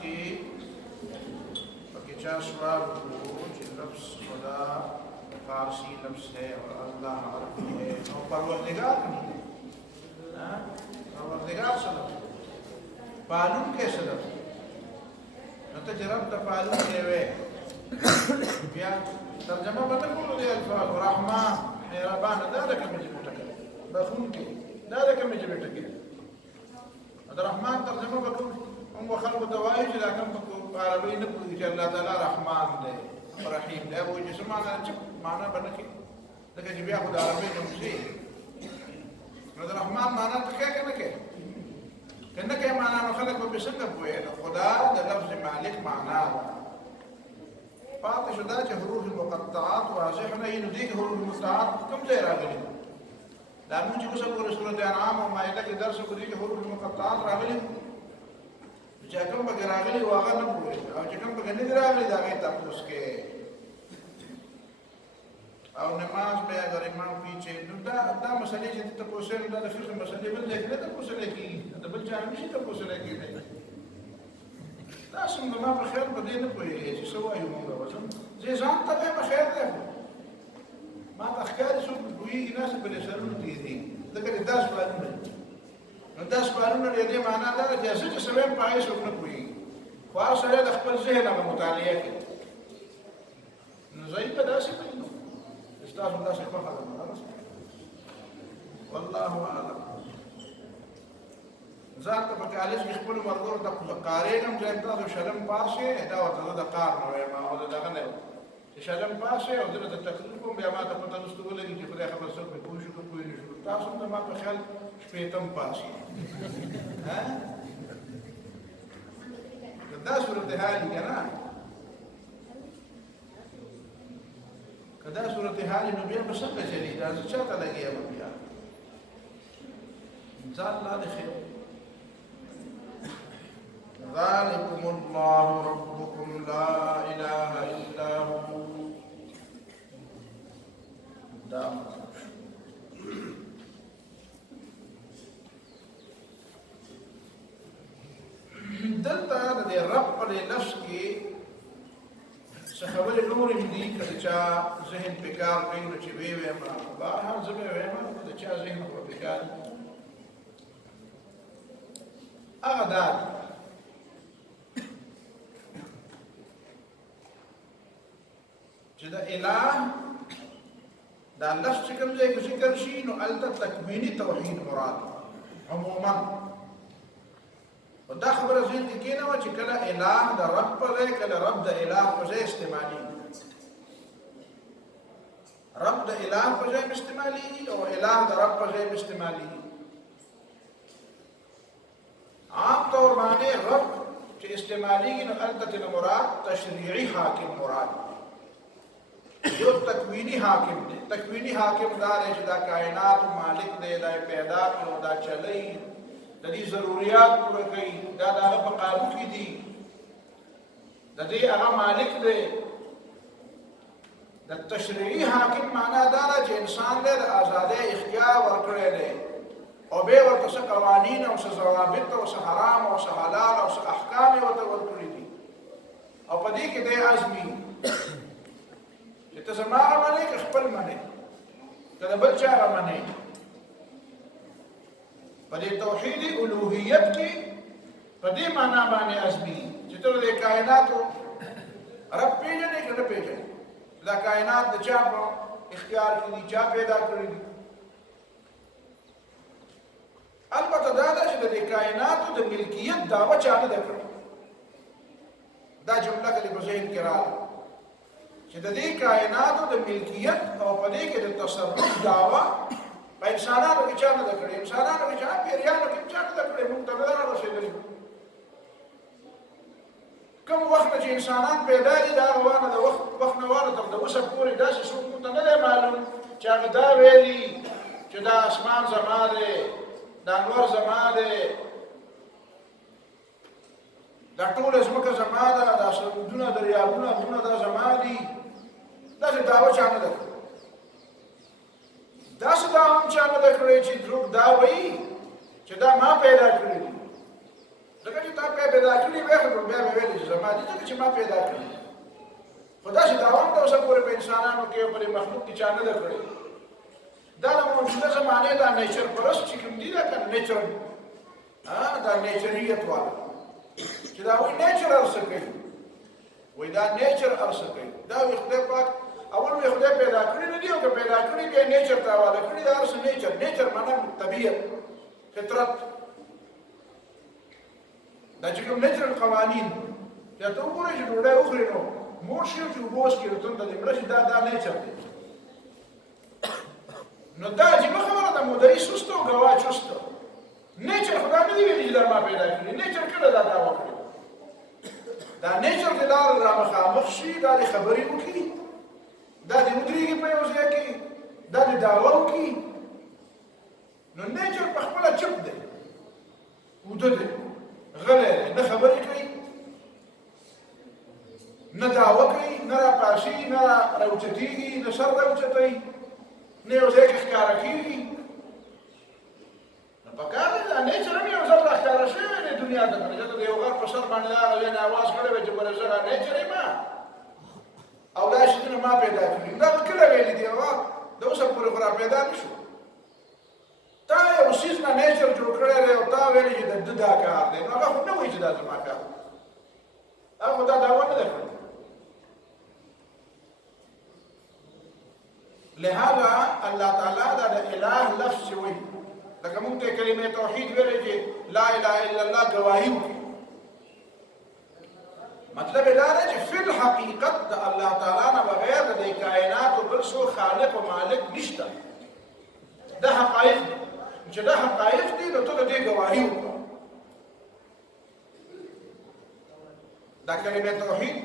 کې پکې چا سوال وکړو چې لفظ خدا فارسی لفظ ہے اور اللہ عربی ہے اور پروردگار نہیں ہے پروردگار سلف پالون کے سلف نتا جرب تا پالون کے وے بیا ترجمہ بتا کولو دی الفاظ رحمان مهربان دا دا کمی جبه ټکل بخون کې دا کمی جبه ټکل دا رحمان ترجمه وکړو هم خلکو ته وایي چې دا کوم په عربي نه پوهېږي چې الله تعالی رحمان دی رحیم دی وایي چې څه معنا چې معنا به نه کوي ځکه چې بیا خو د عربي نه وځي نو د رحمان معنا ته کوي که نه کوي که نه کوي معنا نو خلک به پرې څنګه پوهېږي نو خدا د لفظ مالک معنا ده پاتې شو دا چې حروف مقطعات واضح نه وي نو دې کې حروف مقطعات کوم ځای راغلي دا موږ چې اوسه پورې سورت انعام او مائده کې درس وکړو چې حروف مقطعات راغلي چې کوم پکې راغلي و هغه نه پوهېږي او چې کوم پکې نه دي راغلي د هغې تپوس کې او نماز به اگر امام پیچھے نو دا مسئلې چې ته تپوسې نو دا د فقه مسئلې بل ځای کې نه تپوسلی کېږي د بل چا نه شي تپوسلی کېدی دا څنګه ما په خیر په دې نه پوهېږي چې څه وایو موږ وزم زه ځان ته به په خیر دی ما ته ښکاري څوک پوهېږي ناسې په دې سرونو کې دي ځکه چې دا سوالونه نو دا سوالونه د دې معنا دا ده چې زه چې څه وایم په هغې څوک نه پوهېږي خو هر سړی د خپل ذهن هغه مطالعه کوي نو ضعیف به داسې کوي نو ستاسو داسې خوښه ده والله اعلم ځان ته په کالج کې خپلو ملګرو ته قارې یم چې تاسو شلم پاس شئ دا ورته زه د قار نه وایم او د دغه نه چې شلم پاس شئ او زه درته تقریر کوم بیا ما ته پته نشته ولګي چې خدای خبر څوک پرې پوه شو که پوه نه شو تاسو هم د ما په خیال شپېتم پاس شئ دا صورتحال وي که نه که دا صورتحال وي نو بیا به څنګه چلي دا زه چا ته لګیا به بیا ځان لا د خیر ذلكم الله ربكم لا إله إلا هو دلته د رب په لفظ کې څه خبرې نورې دي که د چا ذهن په کار کوي نو چې ویې وایم بهرحال زه به وایم د چا ذهن خو په کار هغه دا چې د اله دا لفظ چې کوم ځای کې ذکر شي نو هلته تکویني توحید مراد عموما دا خبره ذهن کې کېنوه چې کله اله د رب په ځای کله رب د اله په ځای استعمالېږي رب د اله په ځای هم استعمالېږي او اله د رب په ځای هم استعمالېږي عام طور باندې رب چې استعمالېږي نو هلته ترې مراد تشریعي حاکم مراد یو تکوینی حاکم دی تکوینی حاکم دا دی چې دا کائنات مالک دی دا پیدا کړو دا چلی د دې ضروریات پوره کوي دا د هغه په قابو کې دي د دې هغه مالک دی د تشریعي حاکم معنا دا ده چې انسان له آزادۍ اختیار ورکړی دی او بیا ورته څه قوانین او څه ضوابط او څه حرام او څه حلال او څه احکام یې ورته ورکړي دي او په دې کې دی عزمي چې ته زما هغه منې که خپل منې که د بل چا هغه منې په دې توحید الوهیت کې په دې معنا باندې عزمي چې ته د کائناتو رب پېژنې که نه پېژنې دا کائنات د چا په اختیار کې دي چا پیدا کړي دي البته دا ده چې د دې کائناتو د ملکیت دعوه چا نه ده کړې دا جمله کلې په ذهن کې راغله چې د دې کائناتو د ملکیت او په دې کې د تصرف دعوه په انسانانو کې چا نه ده کړې انسانانو کې چا پیریانو کې چا نه ده کړې موږ ته نه ده رارسېدلي کوم وخت چې انسانان پیدا دي دا روانه د وخت نه وانه تر د اوسه پورې داسې څوک موږ ته نه دی معلوم چې هغه دا ویلي چې دا اسمان زما دی دا انور زما دی دا ټوله ځمکه زما ده دا سمندونه دریابونه غرونه دا زما دي داسې دعوه چا نه ده کړې داسې دعوه هم چا نه ده کړې چې دروغ دا وایي چې دا ما پیدا کړي دي ځکه چې تا پیدا کړي وې خو بیا به ویلې چې زما دي ځکه چې ما پیدا کړي خو داسې داوام ته اوسه پورې په انسانانو کې او په مخلوق کې چا نه ده کړې دا د موجوده زمانې دا نیچر پرست چې کوم دي دا که نیچر دا نیچریت والا چې دا وایي نیچر هر څه کوي وایي دا نیچر هر څه کوي دا وایي خدای پاک اول وایي خدای پیدا کړي نه دي او که پیدا کړي بیا نیچر ته حواله کړي دا هر څه نیچر معنا طبیعت فطرت دا چې کوم نیچرل قوانین چې ته وګورې چې ډوډۍ وخورې نو مور شي چې اوبه وڅښي نو تنده دې مړه شي دا نیچر دی نو دا عجیبه خبره ده مدعي سسته او ګواه چسته نیچر خدا نه دی ویلي چې دا ما پیدا کړي نیچر کله دا دعوه کړې دا نیچر د لارې را مخامخ شي دا د خبرې وکړي دا د ودرېږي په یو ځای کې دا د دعوه وکړي نو نیچر په خپله چپ دی وده دی غلی دی نه خبرې کوي نه دعوه کوي نه راپاشي نه راوچتېږي نه سر راوچتوي نه یو ځای کې ښکاره کېږي نو پکار دی دا نیچر هم یو ځل راښکاره شوی دی دنیا ته کنه چې د یو غر په سر باندې دا هغه وینې اواز کړی وی چې بله زه نیچر یم او دا شیونه ما پیدا کړي دا به کله ویلي دي هغه د اوسه پورې خو را پیدا نه شو تا یو څیز نه نیچر جوړ کړی دی او تا ویلي چې د ده دا کار دی نو هغه خو نه وایي چې دا زما کار هغه خو دا دعوه نه ده کړې لہذا الله تعالی دا د اله لفظ وایي لکه موږ ته کلمه توحید ویلې چې لا اله الا الله گواهی وکړي مطلب دا دی چې فی الحقیقت د الله تعالی نه بغیر د کائناتو بل څو خالق او مالک نشته دا حقایق دي چې دا حقایق دي نو ته د دې گواهی وکړه دا کلمه توحید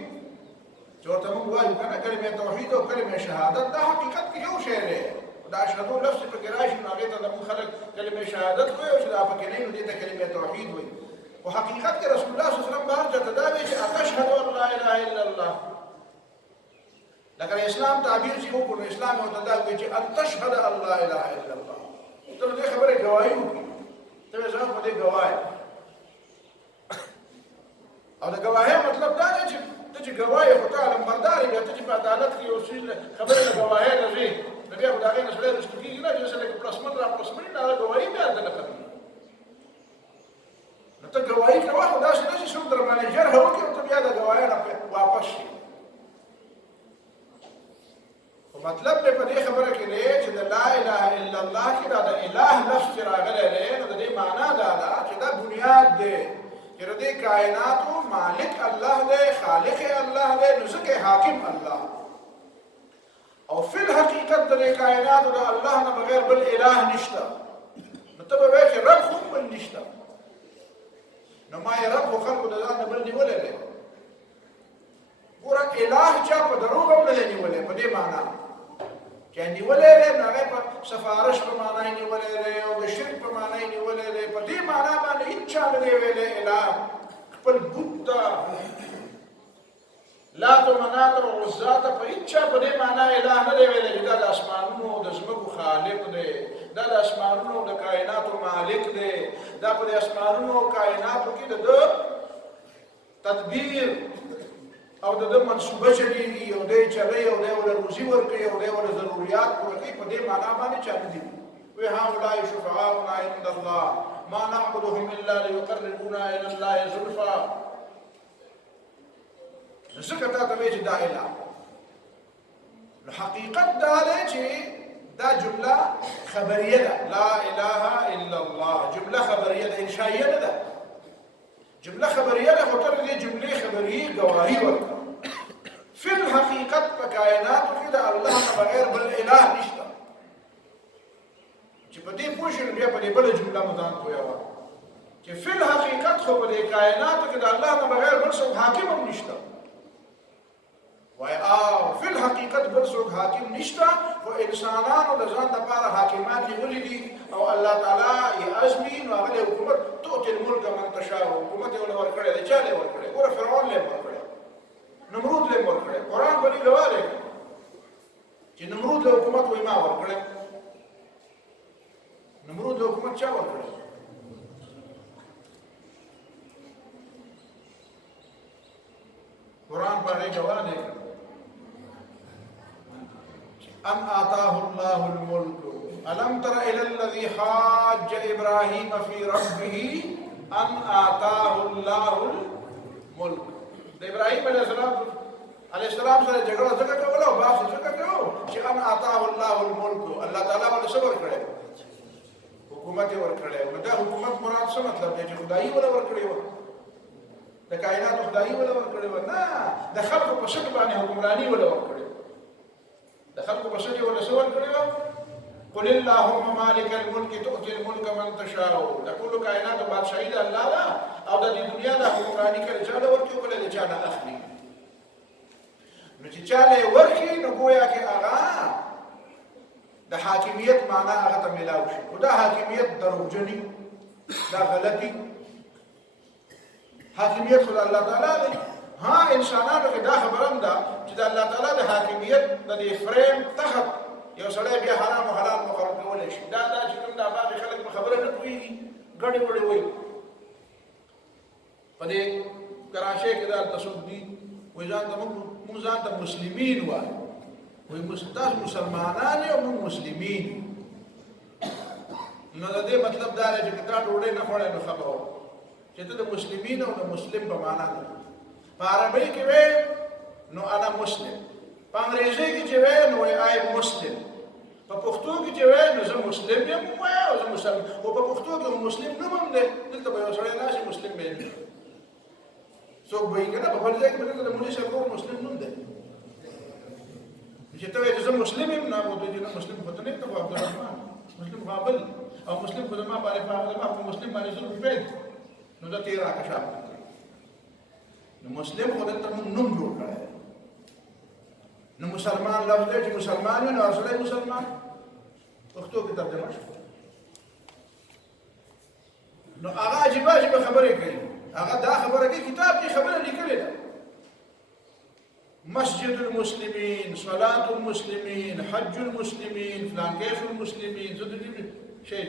چې ورته موږ وایو کنه کلمه توحید او کلمه شهادت دا حقیقت کې یو شی دی دا اشهدو لفظ پکې راشي نو هغې ته زموږ خلک کلمه شهادت وایي او چې دا پکې نه وي نو دې ته کلمه توحید وایي و حقیقت کې رسول الله صلی الله علیه وسلم بهر چاته دا وایي چې اشهد ان لا اله الا الله لکه اسلام تعبیر چې وکړو اسلام ورته دا وایي چې ان تشهد ان لا اله الا الله ته دې خبرې گواهی وکړي ته یې ځان په دې ګواه او د ګواهۍ مطلب دا دی چې ته چې ګواه یې خو ته علمبردار یې بیا ته چې په عدالت کې یو څیز خبرې د ګواهۍ نه ځې نو بیا خو د هغې نه سړی رسټو کېږي نه چې سړی که پلسمن را پلسمني نه هغه ګواهي بیا هلته نه ختمېږي نو ته ګواهي کوه خو داسې نه چې څوک در باندې جرح وکړي او ته بیا د ګواهۍ نه واپس شي خو مطلب مې په دې خبره کې دی چې د لا اله الا الله کې دا د اله لفظ چې راغلی دی نو د دې معنا دا ده چې دا بنیاد دی چې د دې کائناتو مالک الله دی خالق الله دی نو ځکه حاکم الله او فی الحقیقت د دې کائناتو د الله نه بغیر بل اله نشته نو ته به وایې چې رب خو بل نشته نو ما یې رب خو خلکو د ځان نه بل نیولی دی ګوره اله چا په دروغ هم نه دی نیولی په دې معنا چې نیولی دی نو هغه په سفارش په معنا یې نیولی دی او د شرک په معنا یې نیولی دی په دې معنا باندې هېچا نه دی ویلی اله خپل بت ته لات و منات و عزا ته په هېچا په دې معنا اله نه دی ویلی چې دا د اسمانونو د ځمکو خالق دی دا د اسمانونو د کائناتو مالک دی دا په د اسمانونو او کائناتو کې د ده تدبیر او د ده منصوبه چلېږي او دی چلی او دی ورله روزي ورکوي او دی ورله ضروریات پوره کوي په دې معنا باندې چا نه دي وی هؤلاء شفعاؤنا عند الله ما نعبدهم الا ليقربونا الى الله زلفى ځکه تا ته وایي چې دا اله نو حقیقت دا دی چې دا جمله خبریه ده لا اله الا الله جمله خبریه ده انشائیه نه ده جمله خبریه ده خو ته د دې جملې خبریې ګواهي ورکړه فی الحقیقت په کائناتو کې د الله نه بغیر بل اله نشته چې په دې پوه شو نو بیا په دې بله جمله مو ځان پوهوه چې فی الحقیقت خو په دې کائناتو کې د الله نه بغیر بل څوک حاکم هم نشته وای فی الحقیقت بل څوک حاکم نشته خو انسانانو د ځان دپاره حاکمان نیولي دي او الله تعالی یې ازمي نو هغه حکومت تؤتي الملک من تشاء حکومت یې ورله ورکړی دی چا له یې ورکړی ګوره فرعون له یې ورکړی نمرود له یې ورکړی قرآن په دې ګواه دی چې نمرود له حکومت وایي ما ورکړی نمرود له حکومت چا ورکړی جواب دی ان آتاه الله الملك الم تر الى الذي حاج ابراهيم في ربه ان آتاه الله الملك د ابراهيم عليه السلام سره جګړه څنګه کوله او باس څنګه کوله چې ان آتاه الله الملك الله تعالی باندې صبر کړی حکومت ورکړی نو دا حکومت مراد څه مطلب دی چې خدایي ولا ورکړی و د کائنات خدایي ولا ورکړی و نه د خلکو په شکل باندې حکمرانی ولا ورکړی د خلکو په شکل ولا څه ورکړی و قل اللهم مالك الملك تؤتي الملك من تشاء د ټول کائنات بادشاہي د الله دا او د دنیا د حکمرانی کړي چې دا ورکړي کله چې دا اخلي نو چې چاله ورکړي نو گویا کې هغه د حاکمیت معنا هغه ته ملاو شي خدا حاکمیت دروغجنی دا غلطي حاکمیت خدای الله تعالی دی ها انسانانو کې دا خبره ده چې د الله تعالی د حاکمیت د فریم تحت یو سړی بیا حرام او حلال مقرر کولی شي دا چې کوم دا باندې خلک په خبره نه پوهېږي ګډې وډې وایي په دې کراچۍ کې دا تصوف دي وایي ځان ته موږ ځان ته مسلمین وایو وایي تاسو مسلمانان یو موږ مسلمین نو د دې مطلب دا دی چې تا ډوډۍ نه خوړې نو خبره چې ته د مسلمین او د مسلم په معنا نه په عربۍ کې وایي نو انا مسلم په انګریزي کې چې وایي نو آی مسلم په پښتو کې چې وایي نو زه مسلم یم وایي او زه مسلم او په پښتو کې مسلم نوم هم دی دلته به یو سړی راشي مسلم به وي څوک به یې که نه په بل ځای کې به د مولوي صاحب ورور مسلم نوم دی چې ته وایې چې زه مسلم یم نه به دوی نه مسلم خو ته نه یې ته خو عبدالرحمن مسلم خو بل او مسلم خو زما باندې زما په مسلم باندې زه روپۍ نو دا تېر راکشاف نو مسلم خو دلته موږ نوم جوړ کړی نو مسلمان لفظ دی چې مسلمان وي نو اصلی مسلمان پښتو کې ترجمه شو نو هغه عجیبه عجیبه خبرې کوي هغه دا خبره کوي کتاب کې خبره لیکلې ده مسجد المسلمین صلاة المسلمین حج المسلمین فلان کیف المسلمین زه د دې شی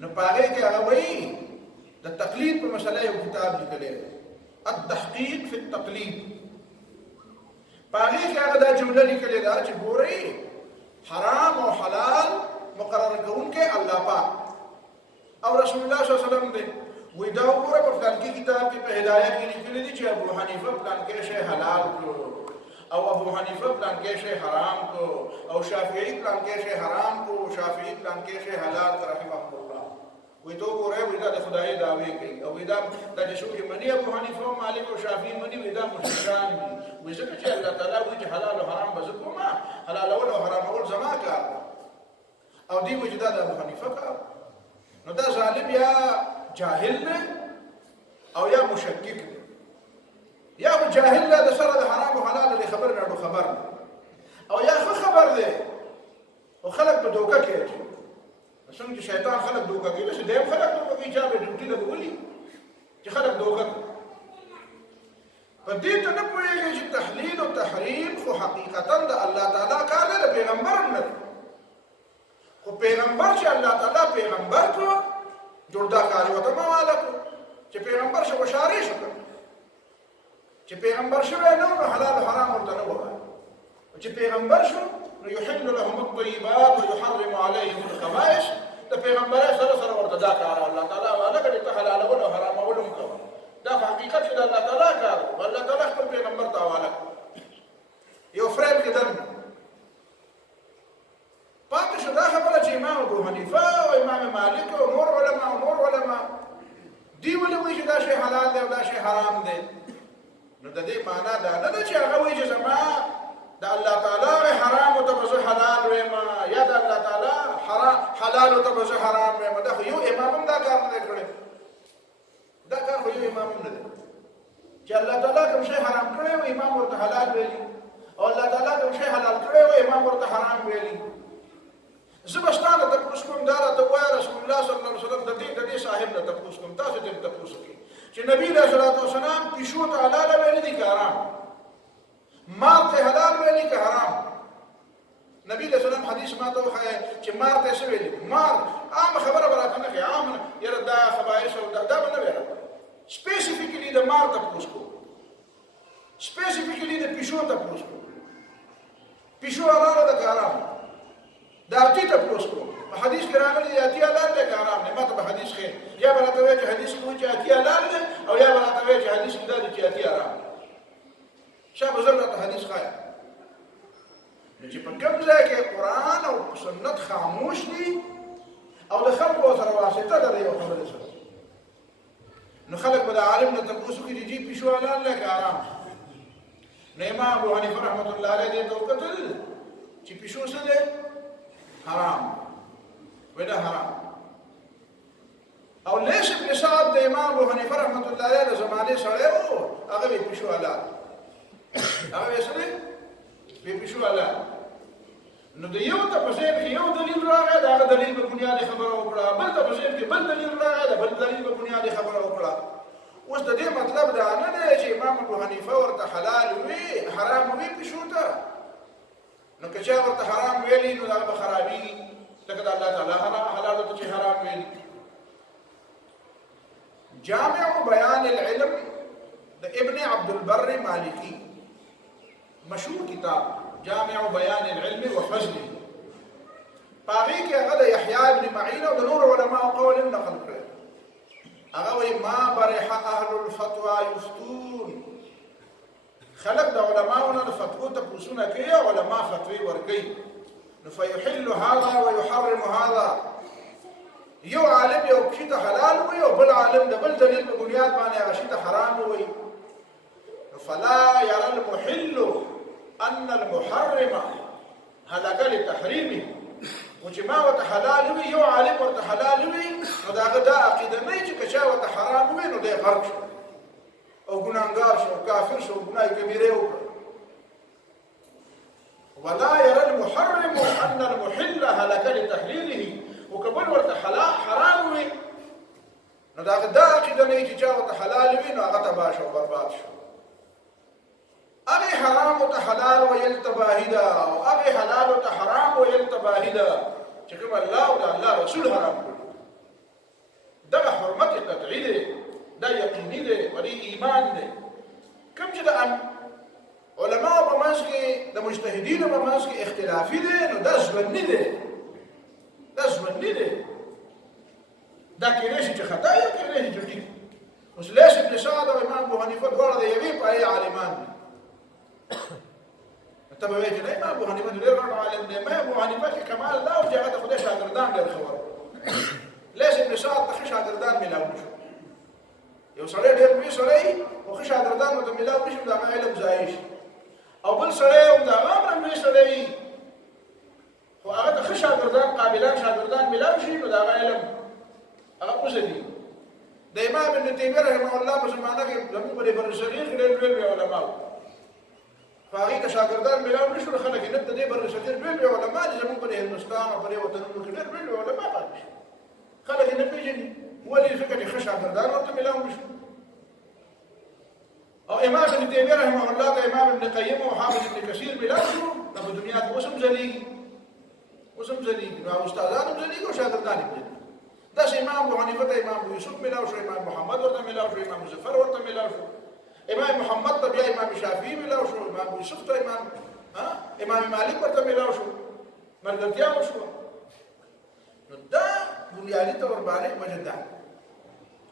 نو په هغې کې هغه وایي د تقلید په مسله یو کتاب لیکلی دی التحقیق فی التقلید په هغې کې هغه دا جمله لیکلې ده چې ګورئ حرام او حلال مقرر کوونکی الله پاک او رسول الله صلی الله علیه وسلم دی وی دا وګوره په فلانکي کتاب کې په هدایت کې لیکلي دي چې ابو حنیفه فلانکی شی حلال کړو او ابو حنیفه فلانکی شی حرام کړو او شافعي فلانکی شی حرام کړو شافعي فلانکی شی حلال کړ رحمهم الله وی تو وګوره وی دا د خدای دعوی کوي او وی دا د څوک منی ابو حنیفه او مالک او شافعي منی وی دا مشرکان دي وی ځکه چې الله تعالی وی چې حلال او حرام به زه کوم حلال او حرام اول زما کار او دی وی چې دا د ابو حنیفه کار نو دا ظالم یا جاهل نه او یا مشکک نه یا جاهل نه د سره د حرام او حلال له خبر نه خبر نه او یا خبر دی او خلک په دوکه کې اچي څنګه چې شیطان خلک دوکه کوي چې دیم خلک دوکه کوي چې به ډیوټي لګولي چې خلک دوکه په دې ته نه پوهېږي چې تحلیل او تحریم خو حقیقتا د الله تعالی کار نه د پیغمبر نه خو پیغمبر چې الله تعالی پیغمبر کو جوړدا کار وته مواله کو چې پیغمبر شو بشاري شو چې پیغمبر شو نو حلال او حرام ورته نه وایي چې پیغمبر شو نو يحل لهم الطيبات ويحرم عليهم الخبائث د پیغمبر سره ورته دا کار الله تعالی والا کړي ته حلال او حرام ولوم کوي دا حقیقت د الله تعالی کار الله تعالی خپل پیغمبر ته حواله یو فریم کې درنه پاتې شو دا خبره چې امام ابو حنیفه او امام مالک او نور علما دی ولې وایي چې دا شی حلال دی او دا شی حرام دی نو د دې معنا دا نه ده چې هغه وایي چې زما د الله تعالی حرام او ته حلال وایم یا د الله تعالی حلال او ته حرام وایم دا خو یو امام هم دا کار نه کړی دا کار خو یو امام هم نه دی چې الله تعالی کوم شی حرام کړی او امام ورته حلال ویلي او الله تعالی کوم شی حلال کړی او امام ورته حرام ویلي زبستانه تاسو کوم دا ته وای رسول الله صلی الله علیه وسلم د دې صاحب له تاسو کوم تاسو دې تاسو کې چې نبی له صلوات و سلام پښو ته حلال ویلي دي حرام مال ته حلال ویلي که حرام نبی له سلام حدیث ما ته وخی چې مال ته څه ویلي مال عام خبره براته نه کوي عام یره دا خبائث او دا به نه ویل سپیسیفیکلی د مال ته پوښتنه سپیسیفیکلی د پیشو تپوس کو پیشو حلال ده که حرام د اتي تپوس کو په حدیث کې راغلی دی اتي حلال ده که حرام نه ماته په حدیث کې یا به راته وایي چې حدیث کې وایي چې اتي حلال ده او یا به راته وایي چې حدیث کې دا دی چې اتي حرام شاه به زر راته حدیث ښایي نو چې په کوم ځای کې قرآن او سنت خاموش دي او د خلکو سره واسطه ده د یو خبرې سره نو خلک به د عالم نه تپوس وکړي چې پیشو حلال ده که حرام نو امام ابو حنیفه رحمت الله علیه دې ته وکتل چې پیشو څه دی حرام وایي دا حرام او لیث ابن سعد د امام ابو حنیفه رحمت الله علیه د زمانې سړی و هغه وایي پیشو حلال هغه وایي څه دی وایي پیشو حلال نو د یو ته په ذهن کې یو دلیل راغی د هغه دلیل په بنیاد خبره وکړه بل ته په ذهن کې بل دلیل راغی د بل دلیل په بنیاد خبره وکړه اوس د دې مطلب دا نه دی چې امام ابو حنیفه ورته حلال وي حرام وي پیشو ته نو که چا ورته حرام ویلي نو دا به خرابېږي لکه د الله تعالی حلال ته چې حرام ویلي جامع بیان العلم د ابن عبد البر مالکی مشهور کتاب جامع بیان العلم وفضله پاغي کې هغه د یحیی ابن معین او د نور علماء قول نقل کړی هغه وایي ما برح اهل الفتوى يفتون خلق د علماءونو د فتوو تپوسونه کوي علما فتوی ورکوي نو فیحل هذا ويحرم هذا یو عالم یو شي ته حلال وي او بل عالم د بل دلیل په بنیاد باندې هغه شي ته حرام وي فلا يرى المحل ان المحرم هلك لتحريمه وجما وتحلال وي یو عالم ورته حلال وي نو داغه دا عقیده نه چې کچا وته حرام وي نو دی غرق شو او ګناهګار شو کافر شو ګناه کبیره وکړه ولا يرى المحرم ان المحل هلك لتحليله وکبل ورته حرام وي نو داغه دا عقیده نه چې چا وته حلال وي نو هغه تباہ شو برباد شو ابي حرام ته حلال ويلتباهدا او ابي حلال ته حرام ويلتباهدا چې کوم الله او الله رسول حرام کړ دا حرمت قطعی دی دا یقیني دی ولې ایمان دی کوم چې د علماء په منځ کې د مجتهدینو په منځ کې اختلافي دی نو دا ځواني دی دا ځواني دی دا کېدای شي چې خطا یا کېدای شي چې ټیک اوس لیث ابن سعد او امام ابو حنیفه دواړه د یوې پایې عالمان دي ته به وایې چې نه امام ابو حنیفه ډېر غټ عالم دی امام ابو حنیفه کې کمال دا و چې هغه ته خدای شاګردان ډېر ښه ورکړل لیث ابن سعد ته ښه شاګردان میلاو نه شو یو سړی ډېر لوی سړی خو ښه شاګردان ورته میلاو نه شي نو د هغه علم ضایع شي او بل سړی هم د هغه هم لوی سړی وي خو هغه ته ښه شاګردان قابلان شاګردان میلاو شي نو د هغه علم هغه وځي د امام ابن تیمیه رحمه الله په زمانه کې زموږ په بر صغیر کې ډېر لوی علما وو هغې ته شاګردان میلاو نه شول خلک یې نه د دې بر صغیر لوی علما دي زموږ په هندوستان او په دې وطنونو کې ډېر لوی علما پاتې شول خلک یې نه پېژني ولې ځکه چې ښه شاګردان ورته میلاو نه شول او امام ابن تیمیه رحمه الله ته امام ابن قیم او حافظ ابن کثیر میلاو شو نو په دنیا کې اوس هم ځلېږي نو استادان هم ځلېږي او شاګردان هم ځلېږي داس امام ابو حنیفه ته امام ابو یوسف میلاو شو امام محمد ورته میلاو شو امام مظفر ورته میلاو شو امام محمد ته بیا امام شافعي میلاو شو امام ابو یوسف ته امام مالک ورته میلاو شو ملګرتیا وشو نو دا بنیادی طور باندې وجه ده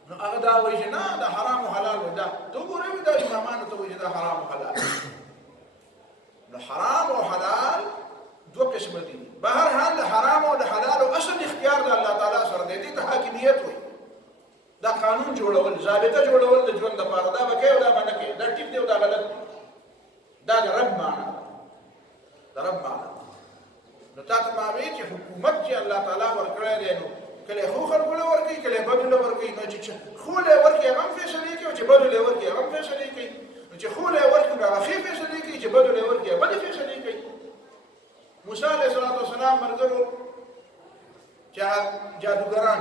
نو هغه دا وایي چې نه دا حرام او حلال ده ته ګورې دا امامانو ته وایي دا حرام او حلال نو حرام او حلال دو قسم دي بهر حال حرام او حلال او اصل اختیار د الله تعالی سره دی ته حاکمیت وي دا قانون جوړول ضابطه جوړول د ژوند لپاره دا به کوي دا باندې کوي دا ټیک دی او دا غلط دا د رب معنا نو تاسو ما وی چې حکومت چې الله تعالی ورکړی دی نو کله خو خلکو له ورکی کله بدل ورکی نو چې خو له ورکی هغه فیصله کوي چې بدل ورکی هغه فیصله کوي نو چې خو له ورکی هغه فیصله کوي چې بدل ورکی هغه فیصله کوي موسی علیه السلام مرګرو چې جادوګران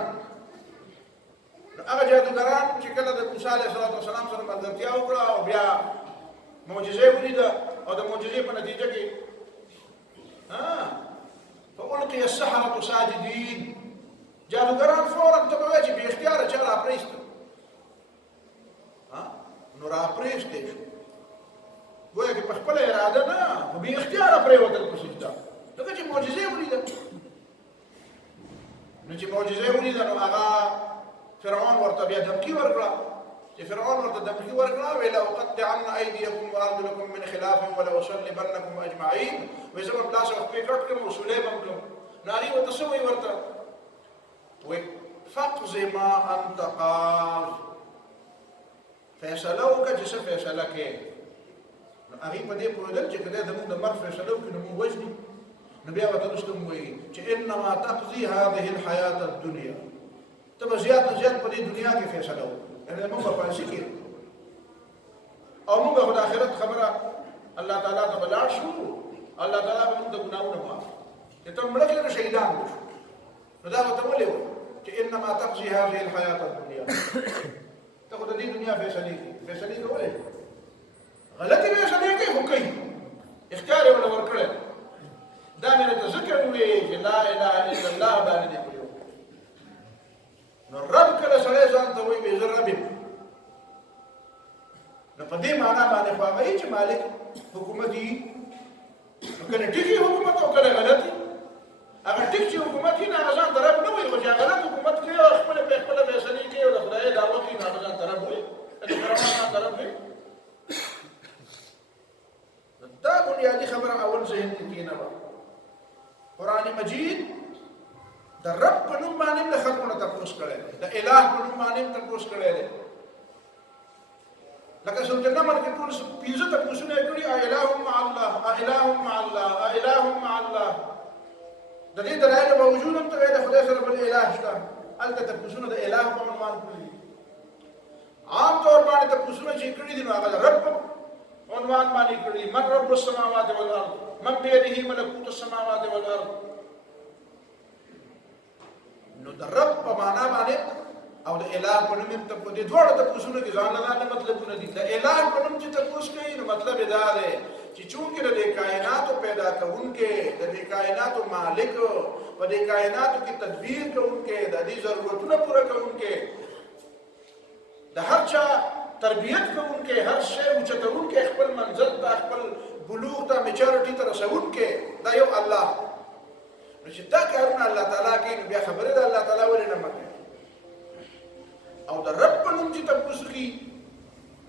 هغه جادوګران چې کله د موسی علیه السلام سره ملګرتیا وکړه او بیا معجزې ولیده او د معجزې په نتیجه کې فألقي السحرة ساجدين جادوګران فورا ته وایي چې به اختیار چا راپرېست نو راپرېستې شو گویا کې په خپله اراده نه خو بې اختیاره پرېوتل په سجده ځکه چې معجزې ولیده نو چې معجزې ولیده نو هغه فرعون ورته بیا دمکي ورکړه چې فرعون ورته دمکي ورکړه ویل لأقطعن أيديكم وأرجلكم من خلاف ولأصلبنكم أجمعين وایي زه به لاس او خپې کټ کړم او سولې به هم کړم نو هغې ورته څه وایي ورته وایي فاقض ما أنت قاض فیصله وکړه چې څه فیصله کې نو هغې په دې پوهېدل چې که دی زموږ د مرګ فیصله وکړي نو موږ وژني نو بیا ورته وروسته موږ وایي چې انما تقضي هذه الحیات الدنیا ته به زیات نه زیات په دې دنیا کې فیصله وکړي یعنې موږ به پانسي کېږو او موږ خو د آخرت خبره الله تعالی ته به لاړ شو الله تعالی به موږ د ګناهونو معاف چې ته مړه کړې نو شهیدان به شو نو دا ورته ولې وایي چې انما تقضي هذه الحیات الدنیا ته خو د دې دنیا فیصلې کوي فیصلې کولی غلطې فیصلې کوي خو کوي اختیار یې ورله ورکړی دا مې راته ذکر ووایي چې لا اله الا الله باندې دې پرېږدو نو رب کله سړی ځان ته وایي وایي زه رب یم نو په دې معنا باندې خو هغه یي چې مالک حکومت یي نو کله ټیک حکومت او کله غلط هغه ټیک چې حکومت یي نه هغه ځان ته رب نه وایي خو چې غلط حکومت کوي او خپلې فیصلې کوي او د خدای دعوه کوي نو هغه ځان ته رب وایي د فرعون ځان ته رب وایي دا بنیادي خبره اول ذهن کې کېنوه قرآن مجید د رب په نوم باندې د خلکو نه تپوس کړی دی د اله په نوم باندې تپوس کړی دی لکه سورة النمل کې ټول پنځه تپوسونه یې کړي اله مع الله اله مع الله اله مع الله د دې دلایل باوجود هم ته د خدای سره بل اله شته هلته تپوسونه د اله په عنوان کړي عام طور باندې تپوسونه چې کړي دي نو هغه د رب عنوان باندې کړي من رب السماوات والارض من بيده ملكوت السماوات والارض نو د رب په معنا باندې او د اله په نوم ته په دې دواړو تپوسونو کې ځان نه مطلبونه دي د اله په نوم چې تپوس کوي نو مطلب یې دا دی چې چونکې د دې کائناتو پیدا کوونکی د دې کائناتو مالک په دې کائناتو کې تدبیر کوونکی د دې ضرورتونه پوره کوونکی د هر چا تربیت کوونکی هر شی اوچتوونکی خپل منزل ته خپل بلوغ ته میچورټي ته رسوونکی دا یو الله نو چې دا کارونه الله تعالی کوي نو بیا خبره ده الله تعالی ولې نه مني او د رب په نوم چې تپوس کوي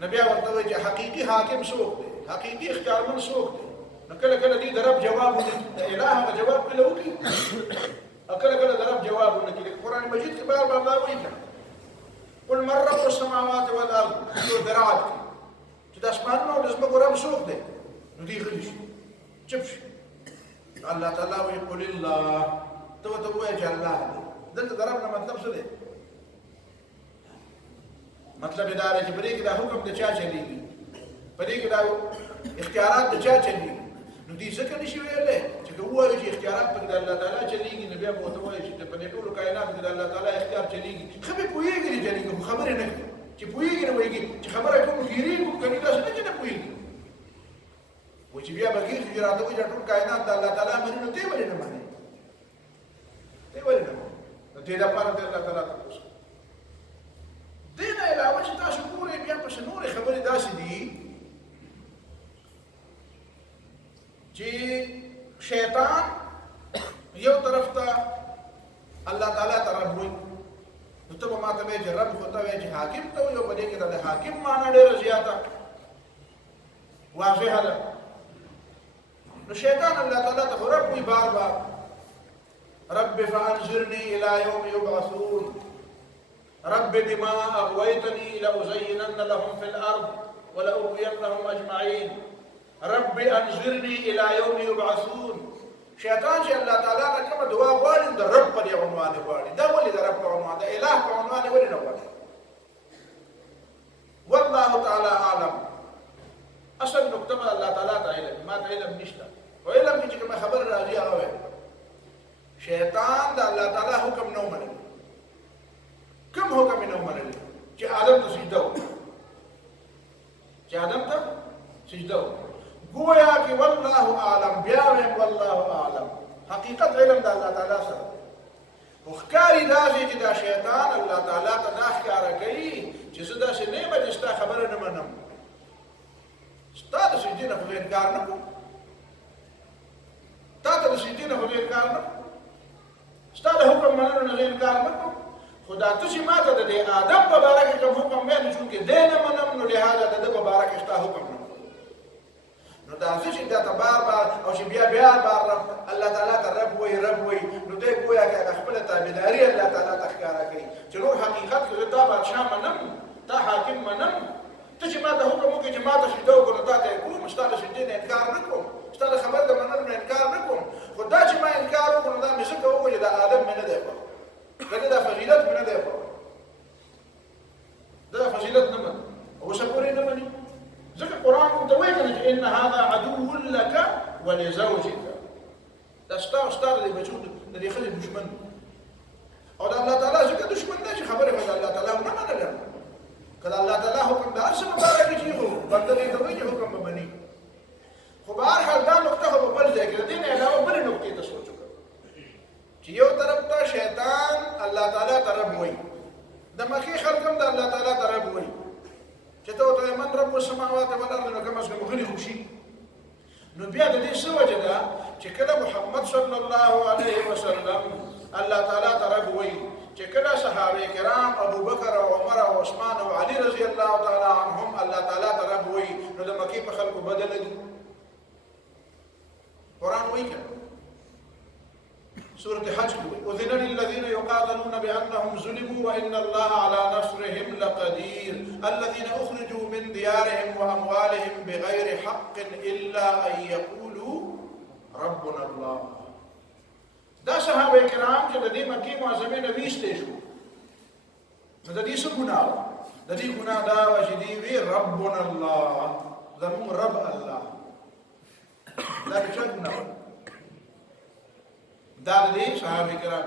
نو بیا ورته وایي چې حقیقي حاکم څوک دی حقیقي اختیارمند څوک دی نو کله کله دې د رب جواب ونکړي د اله هغه جواب کله وکړي او کله کله د رب جواب ونکړي قرآن مجید کې بار بار دا وایي قل من رب السماوات والارض یو درعات کې چې د اسمانونو او د ځمکو رب څوک دی نو دې غلي شي چپ شي الله تعالی وایي قل الله ته ورته ووایه چې الله دی دلته د رب نه مطلب څه دی مطلب دا دی چې په دې کې دا حکم د چا چلیږي په دې کې دا اختیارات د چا چلیږي نو دې ځکه نشي ویلی چې که ووایو چې اختیارات پکې د الله تعالی چلیږي نو بیا به ورته ووایو چې په دې ټولو کائناتو کې د الله تعالی اختیار چلیږي ښه به پوهېږي چې چلیږي خو خبرې نه کوي چې پوهېږي نه وایي چې خبره کوم ګیرېږو کوي داسې نه چې نه پوهېږي وایي چې بیا به کېږي چې راته وایي چې ټول کائنات د الله تعالی مني نو دی ولې نه مني دی ولې نه مني نو دې لپاره د الله تعالی تپوس دې نه علاوه چې تاسو ګورئ بیا پسې نورې خبرې داسې دي چې شیطان یو طرف ته الله تعالی ته رب وایي نو ته به ما ته وایې چې رب خو ته وایې چې حاکم ته وایي او په دې کې د حاکم معنا ډېره زیاته واضحه ده نو شیطان الله تعالی ته رب وایي بار بار رب فانظرني الى يوم يبعثون رب بما اغويتني لازينن لهم في الارض ولاغوينهم اجمعين رب انظرني الى يوم يبعثون شیطان چې الله تعالی نه کومه دعا غواړي د رب په عنوان غواړي دا ولې د رب په عنوان د اله په عنوان ولې نه غواړي والله تعالی اعلم اصل نقطه الله تعالی ته علم ما ته علم نشته او علم چې کومه خبر راځي هغه شیطان د الله تعالی حکم نه مني کوم حکم نه مني چې آدم ته سجده وکړي چې آدم ته سجده وکړي گویا کہ والله اعلم بیا والله اعلم حقیقت علم د الله تعالی سره وخکاری داسې چې دا شیطان الله تعالی ته دا ښکاره کوي چې زه داسې نه یم چې ستا خبره نه منم ستا د سجدې سجدې نه خو انکار نه کوم تا ته د سجدې نه خو انکار نه کوم ستا د حکم منلو نه انکار نه کوم خو دا ته چې ما ته د آدم په باره کې کوم حکم ویل چونکې دی نه منم نو لهذا د ده په باره کې ستا حکم نه نو دا څه چې دا ته بار بار او چې بیا بار الله تعالی ته رب وایي نو دی ګویا که هغه خپله تابعداري الله تعالی ته ښکاره کوي چې نور حقیقت کې زه تا بادشاه منم تا حاکم منم ته چې ما ته حکم وکړې چې ما ته سجده وکړو نو تا ته یې کوم ستا د سجدې نه انکار نه کوم ستا د خبر د منلو نه انکار نه کوم خو دا چې ما انکار وکړو نو دا مې ځکه وکړو چې دا آدم مې نه دی خوښ د ده دا فضیلت مې نه دی خوښ دا فضیلت نه مني اوسه پورې نه مني ځکه قرآن ورته وایي کنه چې ان هذا عدو لك ولزوجك دا ستا او ستا د بچو د دې ښځې دشمن او د الله تعالی ځکه دشمن دی چې خبرې به د الله تعالی ونه منله که د الله تعالی حکم د هر څه مبارک شي خو بنده دې ته وایي چې حکم به مني خو به هر حال دا نقطه خو په بل ځای کې د دې نه علاوه بلې نقطې ته سوچ وکړه چې یو طرف ته شیطان الله تعالی ته رب وایي د مخې خلک هم د الله تعالی ته رب وایي چې ته ورته من رب السماوات والارض نو کم از کم غلي خو شي نو بیا د دې څه وجه ده چې کله محمد صلی الله علیه وسلم الله تعالی ته رب وایي چې کله صحابه کرام ابو بکر او عمر او عثمان او علي رضی الله تعالی عنهم الله تعالی ته رب وایي نو د مکې په خلکو بدل دي قرآن وایي کنه سورة حج أذن للذين يقاتلون بأنهم ظلموا وإن الله على نصرهم لقدير الذين أخرجوا من ديارهم وأموالهم بغير حق إلا أن يقولوا ربنا الله دا صحابه کرام چې د دې مکې معظمې نه ویستې شو نو د دې څه ګناه وه د دې ګناه دا وه چې دوی وی ربنا الله زموږ رب الله دا د چا ګناه وه دا د دې صحابه کرام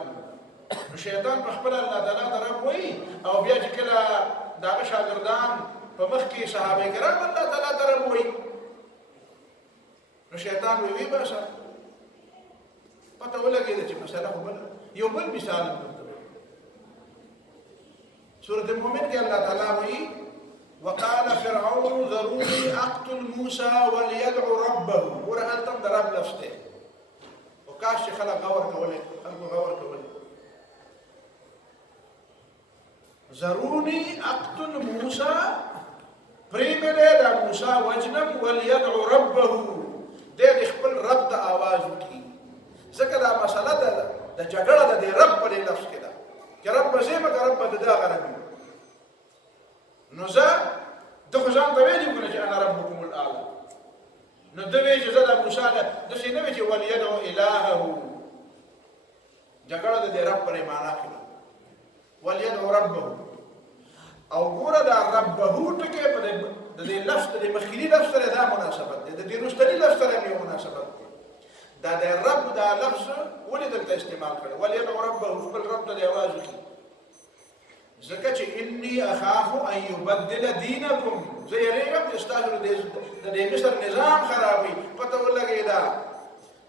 نو شیطان په خپله الله تعالی ته رب وایي او بیا چې کله د هغه شاګردان په مخ کې صحابه کرام الله تعالی ته رب وایي نو شیطان وی باسه پته ولګېده چې مسله خو بله یو بل مثال هم درته سورة المؤمن کې الله تعالی وایي وقال فرعون ذروني اقتل موسى وليدعو ربه ګوره هلته هم د رب لفظ دی کاش چې خلک غور کولی خلکو غور کولی ذروني اقتل موسى پریمده دا موسى وجنم وليدعو ربه دې خپل رب ته آواز وکړي ځکه دا مسله ده د جګړه د رب په لفظ کې ده چې رب زېمه که رب د دغه رب نو زه ده خو ځان ته ویلي وکړه چې انا ربکم الاعلى نو ده وی چې زه د موسی داسې نه وی چې وليدعو الهه جګړه د دې رب پرې معنا کې ده وليدعو ربه او ګوره دا ربه ټکې په د دې لفظ د مخکیني لفظ سره دا مناسبت دی د دې وروستني لفظ سره یې مناسبت دی دا د رب دا لفظ ولې دلته استعمال کړی وليدعو ربه خپل رب ته د آواز وکړي ځکه چې انی اخاف ان یبدل دینکم زه یریږم چې ستاسو د دې مصر نظام خرابوي پته ولګېده